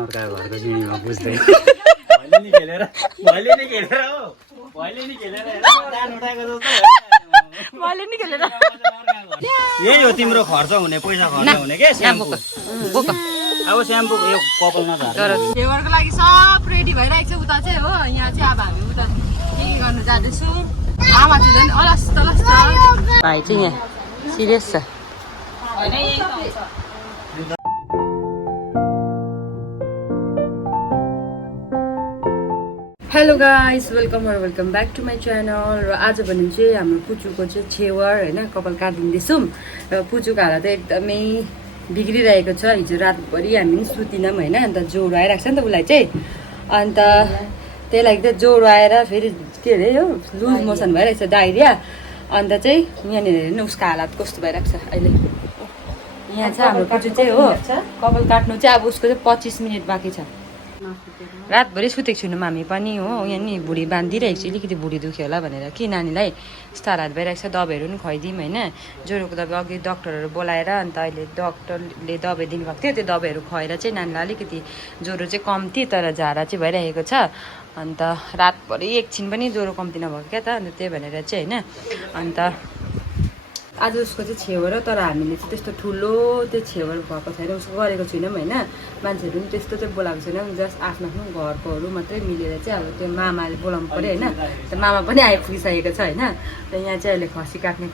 अर्का घरको सिँढीमा पुज्दै भैले नि खेलेर हो भैले नि खेलेर दान उठाएको जस्तो मैले नि खेलेर यही हो तिम्रो खर्च हुने पैसा खर्च हुने के स्याम्पू अब स्याम्पू यो कपालमा त फेभरको लागि सब रेडी भइरहेको छ उता चाहिँ हो यहाँ चाहिँ अब हामी उता के गर्नु जाँदैछु आमा चाहिँ झन् अलस्त भाइ चाहिँ यहाँ सिरियस छ hello guys welcome back to my channel र आज भने चाहिँ हाम्रो पुचुको चाहिँ छेवर होइन कपाल काटिँदैछौँ र पुचुको हालत एकदमै बिग्रिरहेको छ हिजो रातभरि हामी पनि सुतिनौँ होइन अन्त ज्वरो आइरहेको छ नि त उसलाई चाहिँ अन्त त्यही लागि चाहिँ ज्वरो आएर फेरि के अरे यो लुज मोसन भइरहेको छ डाइरिया अन्त चाहिँ यहाँनिर हेर्नु उसको हालत कस्तो भइरहेको छ अहिले यहाँ चाहिँ हाम्रो पुचु चाहिँ हो कपाल काट्नु चाहिँ अब उसको चाहिँ 25 मिनट बाँकी छ रातभरि सुतेको छुइनौँ हामी पनि हो यहाँ नि भुँडी बाँधिरहेको छु अलिकति भुँडी दुख्यो होला भनेर कि नानीलाई यस्तो हात भइरहेको छ दबाईहरू पनि खुवाइदिउँ होइन ज्वरोको दबाई अघि डक्टरहरू बोलाएर अन्त अहिले डक्टरले दबाई दिनुभएको थियो त्यो दबाईहरू खुवाएर चाहिँ नानीलाई अलिकति ज्वरो चाहिँ कम्ती तर झाडा चाहिँ भइरहेको छ अन्त रातभरि एकछिन पनि ज्वरो कम्ती नभएको क्या त अन्त त्यही भनेर चाहिँ होइन अन्त आज उसको चाहिँ छेवर हो तर हामीले चाहिँ त्यस्तो ठुलो त्यो छेवर भएको छैन उसको गरेको छुइनौँ होइन मान्छेहरू पनि त्यस्तो चाहिँ बोलाएको छैनौँ जस्ट आफ्नो आफ्नो घरकोहरू मात्रै मिलेर चाहिँ अब त्यो मामाले बोलाउनु पऱ्यो होइन त्यो मामा पनि आइपुगिसकेको छ होइन र यहाँ चाहिँ अहिले खसी काट्ने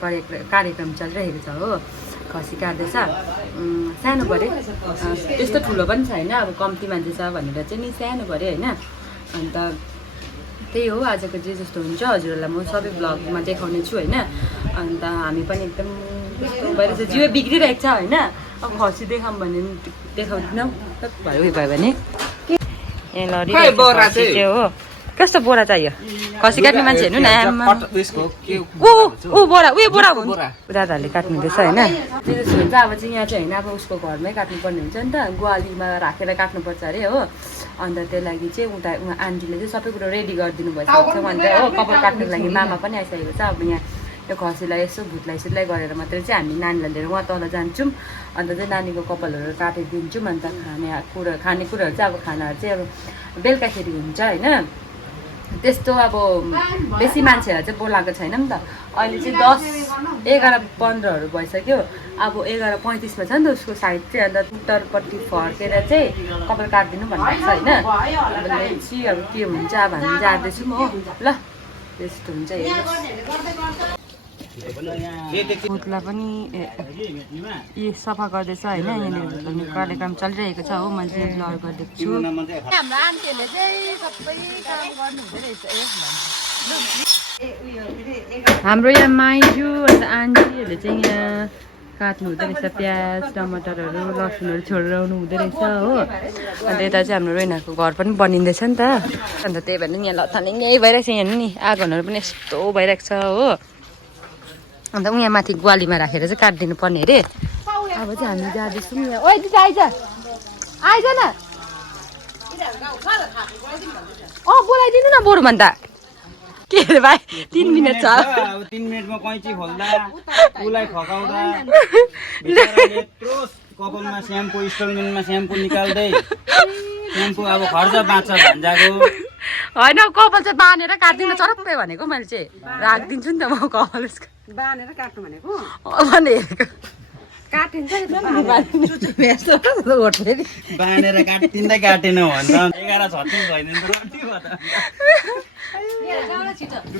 कार्यक्रम चलिरहेको छ हो खसी काट्दैछ सानो पऱ्यो त्यस्तो ठुलो पनि छैन अब कम्ती मान्छे छ भनेर चाहिँ नि सानो पऱ्यो होइन अन्त त्यही हो आजको जे जस्तो हुन्छ हजुरहरूलाई म सबै ब्लगमा देखाउने छु होइन अन्त हामी पनि एकदम त्यस्तो भइरहेको छ जिउ बिग्रिरहेको छ होइन अब खसी देखाऊँ भने देखाउँदैनौँ भयो उयो भयो भने ए लडी हो कस्तो बोरा चाहियो खसी काट्ने मान्छे हेर्नु न ऊ बोरा उयो बोरा हुन्छ दादाहरूले काट्नुहुँदैछ होइन जे जस्तो हुन्छ अब चाहिँ यहाँ चाहिँ होइन अब उसको घरमै काट्नुपर्ने हुन्छ नि त ग्वालीमा राखेर काट्नुपर्छ अरे हो अन्त त्यही लागि चाहिँ उता आन्टीले चाहिँ सबै कुरो रेडी गरिदिनु भइसकेको छ अन्त हो कपाल काट्नुको लागि मामा पनि आइसकेको छ अब यहाँ यो खसीलाई यसो भुतलाई सुतलाई गरेर मात्रै चाहिँ हामी नानीलाई लिएर उहाँ तल जान्छौँ अन्त चाहिँ नानीको कपालहरू काटिदिन्छौँ अन्त खानेकुराहरू चाहिँ अब खानाहरू चाहिँ अब बेलुकाखेरि हुन्छ होइन त्यस्तो अब बेसी मान्छेहरू चाहिँ बोलाएको छैन नि त अहिले चाहिँ 10-11-15हरू भइसक्यो अब 11:35मा छ नि त उसको साइड चाहिँ अन्त उत्तरपट्टि फर्केर चाहिँ कपाल काटिदिनु भन्नु छ होइन अब के हुन्छ अब हामी जाँदैछौँ हो ल त्यस्तो हुन्छ भुतलाई पनि ए सफा गर्दैछ होइन यहाँनिर कार्यक्रम चलिरहेको छ हो मैले चाहिँ ब्लर गरिदिएको छु हाम्रो आन्टीहरूले चाहिँ सबै काम गर्नुहुँदो रहेछ हाम्रो यहाँ माइजू अन्त आन्टीहरूले चाहिँ यहाँ काट्नु हुँदो रहेछ प्याज टमाटरहरू लसुनहरू छोडेर आउनु हुँदो रहेछ हो अन्त यता चाहिँ हाम्रो रोइनाको घर पनि बनिँदैछ नि त अन्त त्यही भएर यहाँ लथालिङ्गै भइरहेको छ यहाँ नि आँगनहरू पनि यस्तो भइरहेको छ हो अन्त यहाँ माथि ग्वालीमा राखेर चाहिँ काटिदिनु पर्ने अरे अब चाहिँ हामी जाँदैछौँ यहाँ ओइ दिदी आइज न बोलाइदिनु न बरु भन्दा के अरे भाइ 3 मिनट छ अब 3 मिनेटमा कैँची खोल्दा उसलाई खकाउँदा यत्रो कपालमा स्याम्पू इन्स्टलमेन्टमा स्याम्पू निकाल्दै स्याम्पू अब खर्च बाँच्छ भन्जाको होइन कपाल चाहिँ बाँधेर काट्दिनँ चरप्पै भनेको मैले चाहिँ राखिदिन्छु नि त म कपाल बाँधेर काट्नु भनेको भनेको काटिन्छ बाँधेर काटिँदै काटेन भन्छ 11:36 भइदिन्छ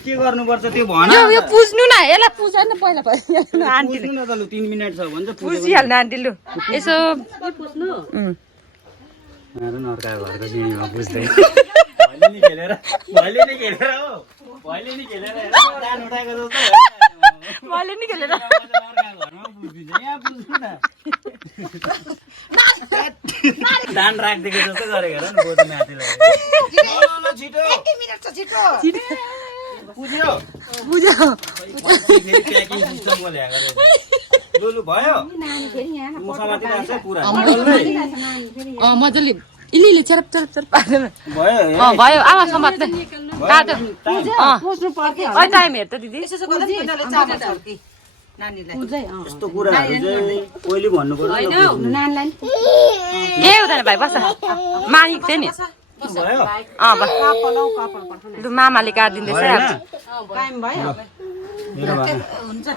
के गर्नुपर्छ त्यो भन यो पुज्नु न यसलाई पुज न पहिला आन्टीले न त लु 3 मिनेट छ भन्छ पुजिहाल्नु आन्टी लु यसो पुज्नु हेर्नु न अर्का घरको सिँढीमा पुज्दै भैले नि खेलेर हो भैले नि खेलेर दान उठाएको जस्तो मैले नि खेलेर दान राखिदिएको जस्तो गरेको हेर न बोजू माथिलाई पुज्यो प्याकिङ सिस्टमको ल्याएको लु भयो मजाले इली चरप भयो आमा समात्ने काट्यो टाइम हेर त दिदी उजै यस्तो कुराहरू चाहिँ पहिले भन्नु पर्यो नानीलाई के हुँदैन भाइ बस मानिक थियो नि भयो बस लु मामाले काटिदिँदैछ टाइम भयो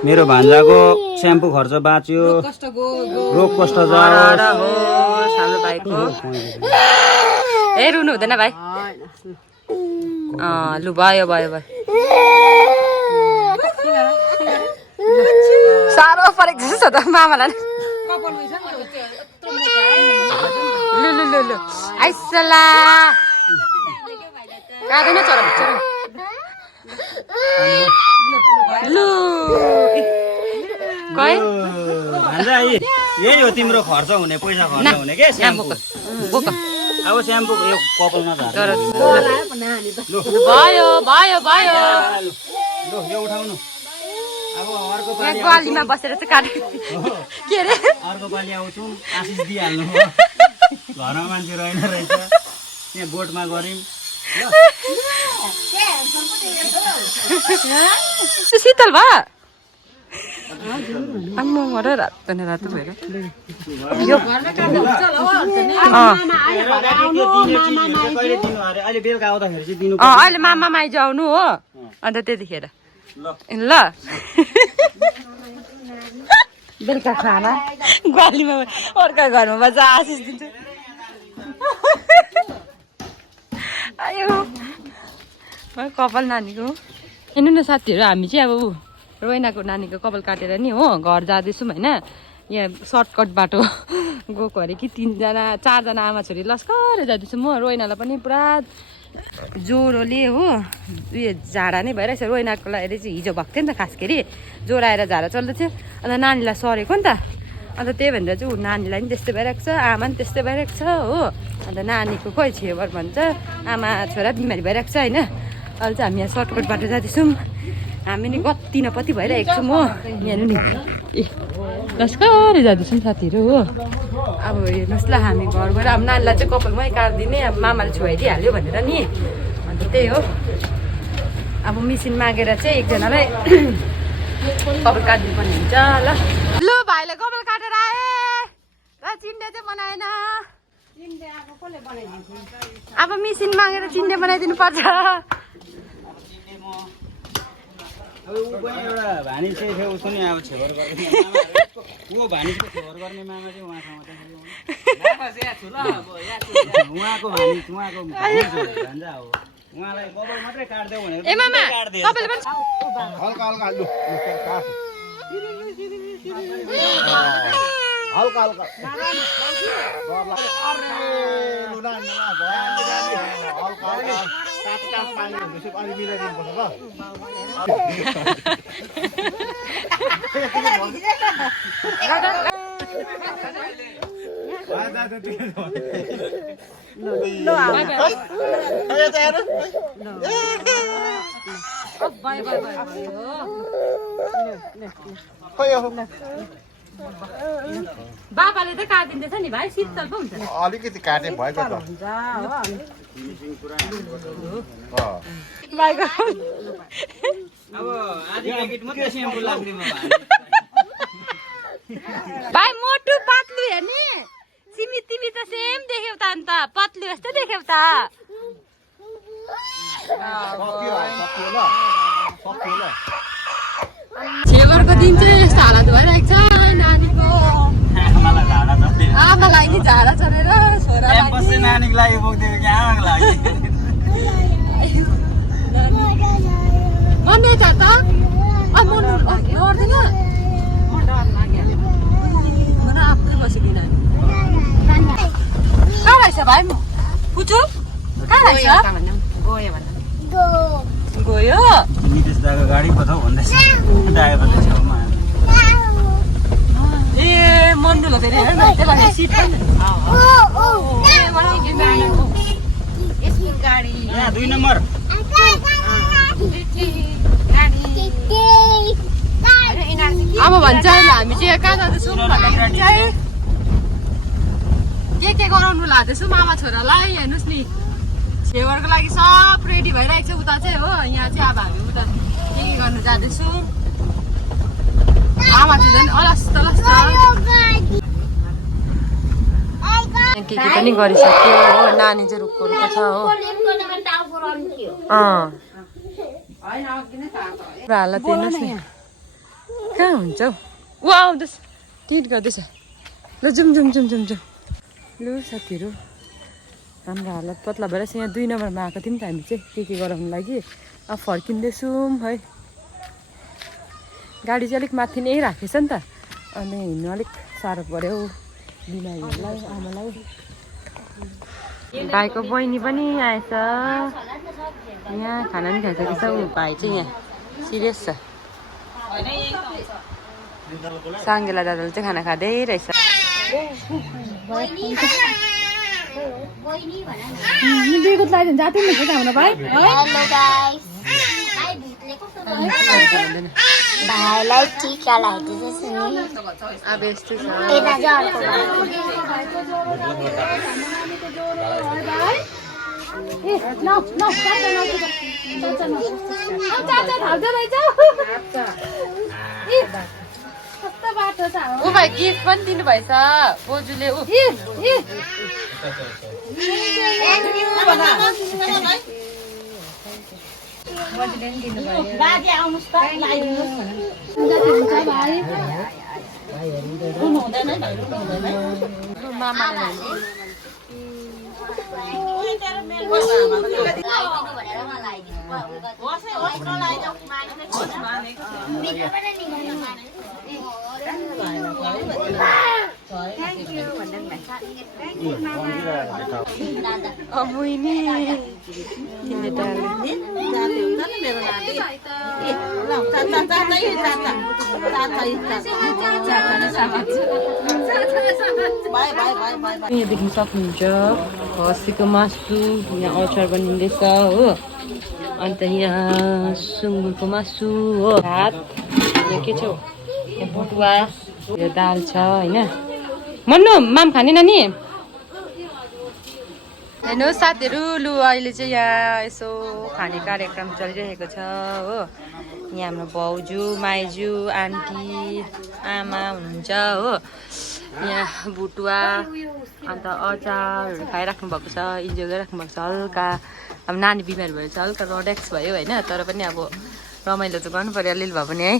मेरो भान्जाको स्याम्पू खर्च बाँच्यो रोग कष्ट जाओस् सानो भाइको ए रुनु हुँदैन भाइ लु भयो भयो भयो साह्रो परेको जस्तो छ त मामालाई लु लु लु लु आइसला काँदैन चरा लु कै भान्जा यही हो तिम्रो खर्च हुने पैसा खर्च हुने के स्याम्पू बोक अब स्याम्पू यो कपालमा त भयो भयो भयो लु यो उठाउनु अब अर्को पालि ग्वालीमा बसेर चाहिँ काटे के अरे अर्को पालि आउँछौँ आशिष दिइहाल्नु घरमा मान्छे रहेन रहेछ त्यहाँ बोटमा गऱ्यौँ शीतल भयो आम्मा मर रातो न रातो भएर यो अहिले बेलुका आउँदाखेरि चाहिँ दिनु अहिले मामा माइज आउनु हो अन्त त्यतिखेर ल बेलुका खाना ग्वालीमा अर्का घरमा बजा आशिष दिन्छ आयो कपाल नानीको हेर्नु न साथीहरू हामी चाहिँ अब रोइनाको नानीको कपाल काटेर नि हो घर जाँदैछौँ होइन यहाँ सर्टकट बाटो गएको अरे कि 4जना आमा छोरी लस्करै जाँदैछौँ म रोइनालाई पनि पुरा ज्वरोले हो उयो झाडा नै भइरहेछ रोइनाको लागि चाहिँ हिजो भएको थियो नि त खास गरी ज्वरो आएर झाडा चल्दै थियो अन्त नानीलाई सरेको नि त अन्त त्यही भनेर चाहिँ नानीलाई पनि त्यस्तै भइरहेको छ आमा पनि त्यस्तै भइरहेको छ हो अन्त नानीको खोइ छेवर भन्छ आमा छोरा बिमारी भइरहेको छ होइन अहिले चाहिँ हामी यहाँ सर्टकट बाटो जाँदैछौँ हामी नि गत्ती नपत्ती भइरहेको छौँ म यहाँ नि ए लस्करै जाँदैछौँ साथीहरू हो अब हेर्नुहोस् ल हामी घर गएर अब नानीलाई चाहिँ कपालमै काटिदिने अब मामाले छुवाइदिइहाल्यो भनेर नि अन्त त्यही हो अब मिसिन मागेर चाहिँ एकजनालाई कपाल काटिदिनु पर्ने हुन्छ ल लु भाइले कपाल काटेर आए र चिन्डे चाहिँ बनाएन अब मिसिन मागेर चिन्डे बनाइदिनु पर्छ एउटा भानिज चाहिँ थियो उसको नि अब छेवर गर्ने ऊ भानिजको छेवर गर्ने मामा चाहिँ उहाँसँग उहाँको भानिज उहाँको भान्जा हो उहाँलाई कपाल मात्रै काट्देऊ भनेर ए मामा तपाईँले पनि हल्का हल्का लु हल्का हल्का बाबाले त काटिदिँदैछ नि भाइ शीतल पो हुन्छ अलिकति काटे भएको त अब आधी प्याकेट मात्रै स्याम्पू लाग्ने भाइ मोटु पातलु हेर्ने सिमी तिमी त सेम देख्यौ त अन्त पतलु जस्तै देख्यौ त छेवरको दिन चाहिँ यस्तो हालत भइरहेको छ नानीको आमालाई नि झाडा चढेर छोरालाई नानीको लागि बोक्दियो कि आमाको लागि मर्ने छ त लड्दैन आफै बसिदिन कहाँ रहेछ भाइ पुचु कहाँ रहेछ गयो नितेश दाको गाडी पो छ भन्दैछ ड्राइभरले छेउमा ए मन्डुल फेरि हेर न त्यसलाई सिट पनि यहाँ 2 नम्बर अब भन्छ हामी चाहिँ कहाँ जाँदैछौँ भन्दाखेरि चाहिँ के गराउनु लाँदैछौँ मामा छोरालाई हेर्नुहोस् नि छेवरको लागि सब रेडी भइरहेको छ उता चाहिँ हो यहाँ चाहिँ अब हामी उता के गर्नु जाँदैछौँ आमा छुँदैन अलस्त अलस्त के पनि गरिसक्यो हो नानी चाहिँ रुखको छ हो हालत हेर्नुहोस् न कहाँ हुन्छ हौ ऊ आउँदैछ टिट गर्दैछ ल जाउँ जाउँ जाउँ जाउँ जाउँ लु साथीहरू हाम्रो हालत पत्ला भएर यहाँ 2 नम्बरमा आएको थियौँ त हामी चाहिँ के गराउनु लागि अब फर्किँदैछौँ है गाडी चाहिँ अलिक माथि नै राखेछ नि त अनि हिँड्नु अलिक साह्रो पऱ्यो बिमारीहरूलाई आमालाई भाइको बहिनी पनि आएछ यहाँ खाना पनि खाइसकेछ ऊ भाइ चाहिँ यहाँ सिरियस छ साङ्गेला दादाले चाहिँ खाना खाँदै रहेछ भाइलाई टिका लगाइदिँदैछ नि अब यस्तो छ यता चाहिँ ऊ भाइ गिफ्ट पनि दिनुभएछ बोजूले ऊ बाजे आउनुहोस् त लगाइदिनुहोस् यहाँ देख्न सक्नुहुन्छ खसीको मासु यहाँ अचार बनिँदैछ हो अन्त यहाँ सुँगुरको मासु हो भात यहाँ के छ यहाँ बटुवा यो दाल छ होइन मन्नु माम खाने नानी हेर्नुहोस् साथीहरू लु अहिले चाहिँ यहाँ यसो खाने कार्यक्रम चलिरहेको छ हो यहाँ हाम्रो भाउजू माइजू आन्टी आमा हुनुहुन्छ हो यहाँ बुटुवा अन्त अचारहरू खाइराख्नु भएको छ इन्जोय गरिराख्नु भएको छ हल्का अब नानी बिमारी भएर चाहिँ हल्का रडेक्स भयो होइन तर पनि अब रमाइलो त गर्नु पऱ्यो अलिअलि भए पनि है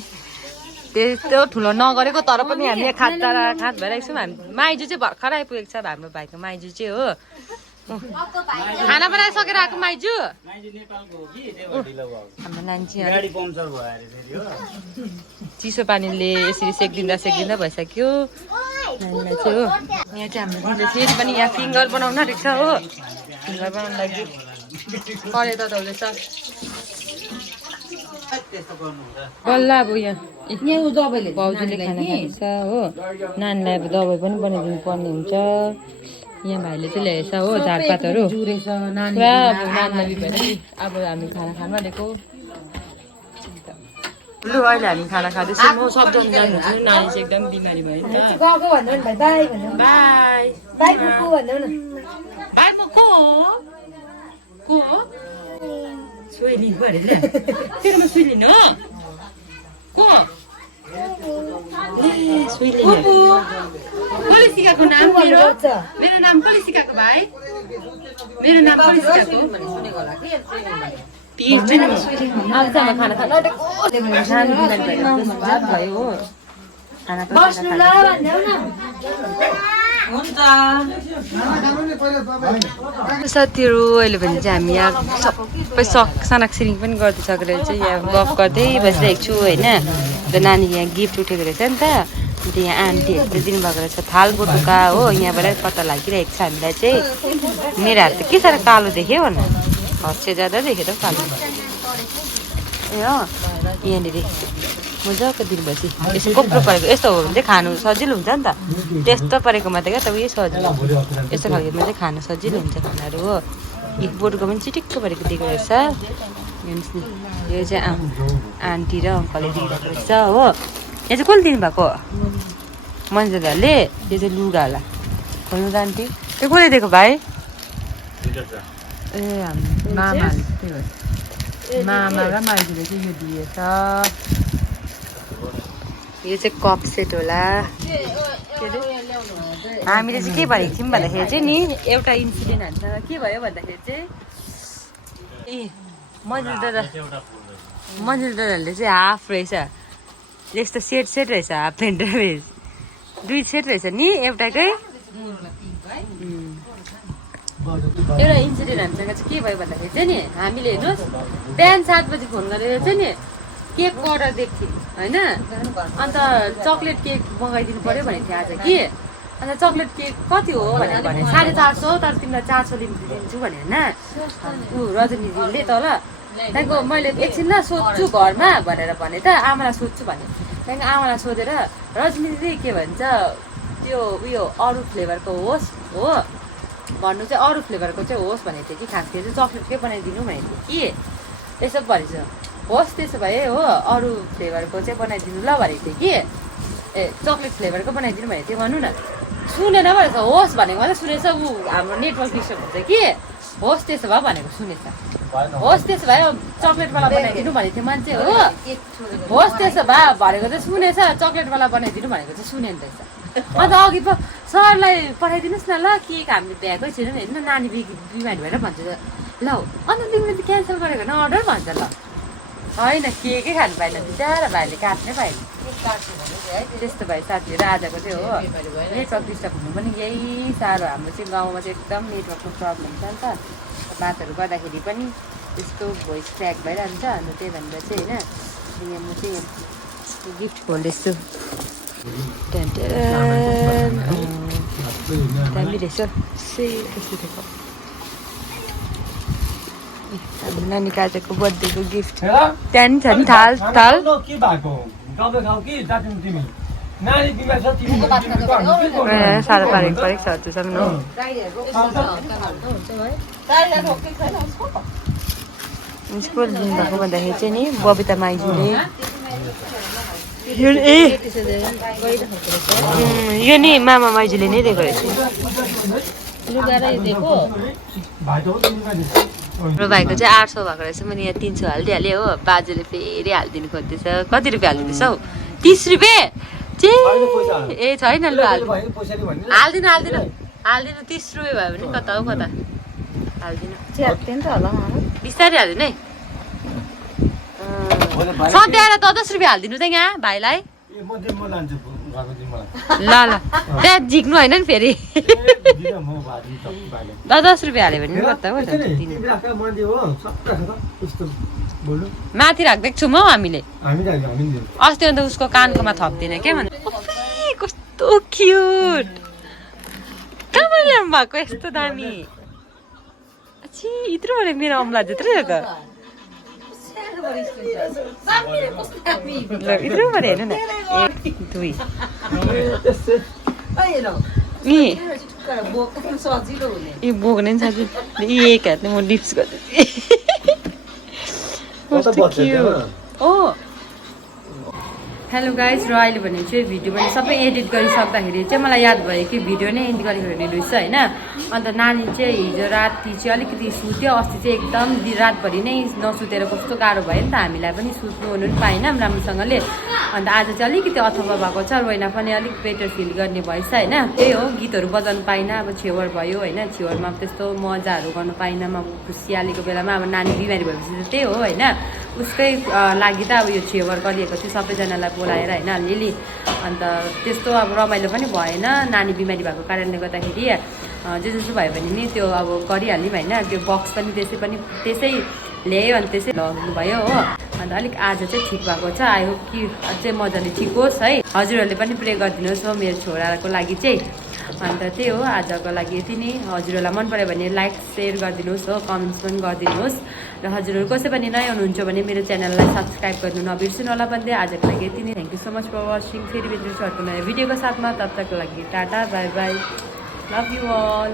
त्यस्तो ठुलो नगरेको तर पनि हामी यहाँ खाँद भइरहेको छौँ हामी माइजू चाहिँ भर्खर आइपुगेको छ हाम्रो भाइको माइजू चाहिँ हो खाना बनाइसकेर आएको माइजू हाम्रो नानी चाहिँ चिसो पानीले यसरी सेकिदिँदा भइसक्यो नानीलाई चाहिँ हो यहाँ चाहिँ हाम्रो दिदीले फेरि पनि यहाँ फिङ्गर बनाउन रहेछ हो फिङ्गर बनाउनु लागि करे त दौलेछ बल्ल अब यहाँ भाउजूले खाना खाँदैछ हो नानीलाई अब दबाई पनि बनाइदिनु पर्ने हुन्छ यहाँ भाइले चाहिँ ल्याएछ हो झारपातहरू पुरा अब नानीलाई बिमार अब हामी खाना खानु आँटेको लु अहिले हामी खाना खाँदैछौँ म सबजना जानुहुन्छ नानी चाहिँ एकदम बिमारी भयो नि त बाई बाई म को हो सोइलिङ पो अरे तेरोमा सोइलिन हो को सोइलिङ कसले सिकाएको नाम मेरो नाम कसले सिकाएको भाइ मेरो नाम कसले सिकाएको अब चाहिँ खाना खानु भयो हो खाना साथीहरू अहिले भने चाहिँ हामी यहाँ सबै सनाक्सिरिङ पनि गरिदिइसकेर चाहिँ यहाँ गफ गर्दै बसिरहेको छु होइन अन्त नानीको यहाँ गिफ्ट उठेको रहेछ नि त अन्त यहाँ आन्टीहरूले दिनुभएको रहेछ थाल बटुका हो यहाँबाट पत्ता लागिरहेको छ हामीलाई चाहिँ मेरो हात त के साह्रो कालो देख्यो भन्नु हस्से ज्यादा देखेँ त कालो ए अँ यहाँनिर मजाको दिनुभएपछि यसो कोप्रो परेको यस्तो हो भने चाहिँ खानु सजिलो हुन्छ नि त त्यस्तो परेकोमा त क्या त उयो सजिलो यस्तो खालकोमा चाहिँ खानु सजिलो हुन्छ खानाहरू हो एक बोटको पनि चिटिक्क परेको दिएको रहेछ हेर्नुहोस् नि यो चाहिँ आन्टी र अङ्कलले दिनुभएको रहेछ हो यो चाहिँ कसले दिनुभएको मन्जुदाले यो चाहिँ लुगा होला खोल्नु त आन्टी त्यो कसले दिएको भाइ ए हाम्रो मामाले त्यही भएर मामा र माइजूले चाहिँ यो दिएछ यो चाहिँ कप सेट होला। हामीले चाहिँ के भनेको थियौँ भन्दाखेरि चाहिँ नि एउटा इन्सिडेन्ट हामीसँग के भयो भन्दाखेरि चाहिँ ए मन्जिल दादाहरूले चाहिँ हाफ रहेछ यस्तो सेट रहेछ हाफ प्यान्ट र भेज 2 सेट रहेछ नि एउटाकै। एउटा इन्सिडेन्ट हामीसँग चाहिँ के भयो भन्दाखेरि चाहिँ नि हामीले हेर्नुहोस् बिहान 7 बजी फोन गरेर चाहिँ नि केक अर्डर दिएको थियौँ होइन। अन्त चक्लेट केक मगाइदिनु पऱ्यो भनेको थियो आज कि। अन्त चक्लेट केक कति हो भनेर भने 450 तर तिमीलाई 400 दिन्छु भने होइन ऊ रजनी दिदीले तल। त्यहाँदेखिको मैले एकछिन ल सोध्छु घरमा भनेर भने त आमालाई सोध्छु भने त्यहाँदेखि आमालाई सोधेर रजनी दिदी के भन्छ त्यो उयो अरू फ्लेभरको होस् हो भन्नु चाहिँ अरू फ्लेभरको चाहिँ होस् भनेको थियो कि खास गरी चाहिँ चक्लेटकै बनाइदिनु भनेको थियो कि। त्यसो भनेछ होस् त्यसो भए हो अरू फ्लेभरको चाहिँ बनाइदिनु ल भनेको थियो कि। ए चक्लेट फ्लेभरको बनाइदिनु भनेको थियो भन्नु न सुनेन भनेछ होस् भनेको मात्रै सुनेछ ऊ हाम्रो नेटवर्क डिस्टर्ब हुन्छ कि। होस् त्यसो भए भनेको सुनेछ होस् त्यसो भए चक्लेटवाला बनाइदिनु भनेको थियो मान्छे हो। होस् त्यसो भए भनेको चाहिँ सुनेछ चक्लेटवाला बनाइदिनु भनेको चाहिँ सुनेन रहेछ। अन्त अघि सरलाई पठाइदिनुहोस् न ल केक हामीले भ्याएकै छैनौँ हेर्नु न नानी बिमारी भएर भन्छ ल अन्त तिमीले त क्यान्सल गरेको न अर्डर भन्छ ल होइन केकै खानु पाएन बिचारा भाइले काट्नै पाएन। त्यस्तो भयो साथीहरू आजको चाहिँ हो नेटवर्क डिस्टर्ब हुनु पनि यही साह्रो। हाम्रो चाहिँ गाउँमा चाहिँ एकदम नेटवर्कको प्रब्लम छ नि त बातहरू गर्दाखेरि पनि त्यस्तो भोइस क्र्याक भइरहन्छ। अन्त त्यही भनेर चाहिँ होइन म चाहिँ गिफ्ट खोल्दैछु। दामी रहेछ हाम्रो नानीको आजको बर्थडेको गिफ्ट त्यहाँ छ नि थाल थाल साह्रो पारेको परेको छ त्योसँग स्कुल दिनुभएको भन्दाखेरि चाहिँ नि बबिता माइजूले यो नि मामा माइजूले नै दिएको रहेछ। हाम्रो भाइको चाहिँ 800 भएको रहेछ मैले यहाँ 300 हालिदिइहालेँ हो। बाजेले फेरि हालिदिनु खोज्दैछ। कति रुपियाँ हालिदिँदैछ हौ 30 रुपियाँ ए छैन लु हालिदिनु 30 रुपियाँ भयो भने कता हो कता हालिदिनु बिस्तारै हालिदिनु है। सधैँ त 10 रुपियाँ हालिदिनु त यहाँ भाइलाई ल ल त्यहाँ झिक्नु होइन नि फेरि 10 रुपियाँ हाल्यो भने कता हो माथि राखिदिएको छौँ हौ हामीले अस्ति अन्त उसको कानकोमा थप्दिनँ क्या भन्नु कस्तो क्युट कहाँबाट ल्याउनु भएको यस्तो दामी छि यत्रो मेरो अम्ला जत्रै हो त यत्रो हेर्नु न 2 यो बोक्ने नि साथी एक हातले म डिप्स गर्दैछु। हेलो गाइज र अहिले भने चाहिँ भिडियो पनि सबै एडिट गरिसक्दाखेरि चाहिँ मलाई याद भयो कि भिडियो नै एडिट गरेको हुने रहेछ होइन। अन्त नानी चाहिँ हिजो राति चाहिँ अलिकति सुत्यो अस्ति चाहिँ एकदम रातभरि नै नसुतेर कस्तो गाह्रो भयो नि त हामीलाई पनि सुत्नु ओर्नु पनि पाएनौँ राम्रोसँगले। अन्त आज चाहिँ अलिकति अथवा भएको छ रोइना पनि अलिक बेटर फिल गर्ने भएछ होइन। त्यही हो गीतहरू बजाउनु पाइनँ अब छेवर भयो होइन छेवरमा त्यस्तो मजाहरू गर्नु पाइनँ म खुसियालीको बेलामा अब नानी बिमारी भएपछि त त्यही हो होइन उसकै लागि त अब यो छेवर गरिएको थियो सबैजनालाई बोलाएर होइन अलिअलि। अन्त त्यस्तो अब रमाइलो पनि भएन नानी बिमारी भएको कारणले गर्दाखेरि जसो भयो भने नि त्यो अब गरिहाल्यौँ होइन। त्यो बक्स पनि त्यसै ल्यायो अनि त्यसै लग्नु भयो हो। अन्त अलिक आज चाहिँ ठिक भएको छ आई होप कि अझै मजाले ठिक होस् है। हजुरहरूले पनि प्रे गरिदिनुहोस् हो मेरो छोराको लागि चाहिँ। अन्त त्यही हो आजको लागि यति नै। हजुरहरूलाई मन पऱ्यो भने लाइक सेयर गरिदिनुहोस् हो कमेन्ट्स पनि गरिदिनुहोस् र हजुरहरू कसै पनि नयाँ हुनुहुन्छ भने मेरो च्यानललाई सब्सक्राइब गर्नु नबिर्सिनु होला भन्दै आजको लागि यति नै। Thank you so much for watching. फेरि भेट्छु अर्को नयाँ भिडियोको साथमा तब तकको लागि tata bye bye love you all.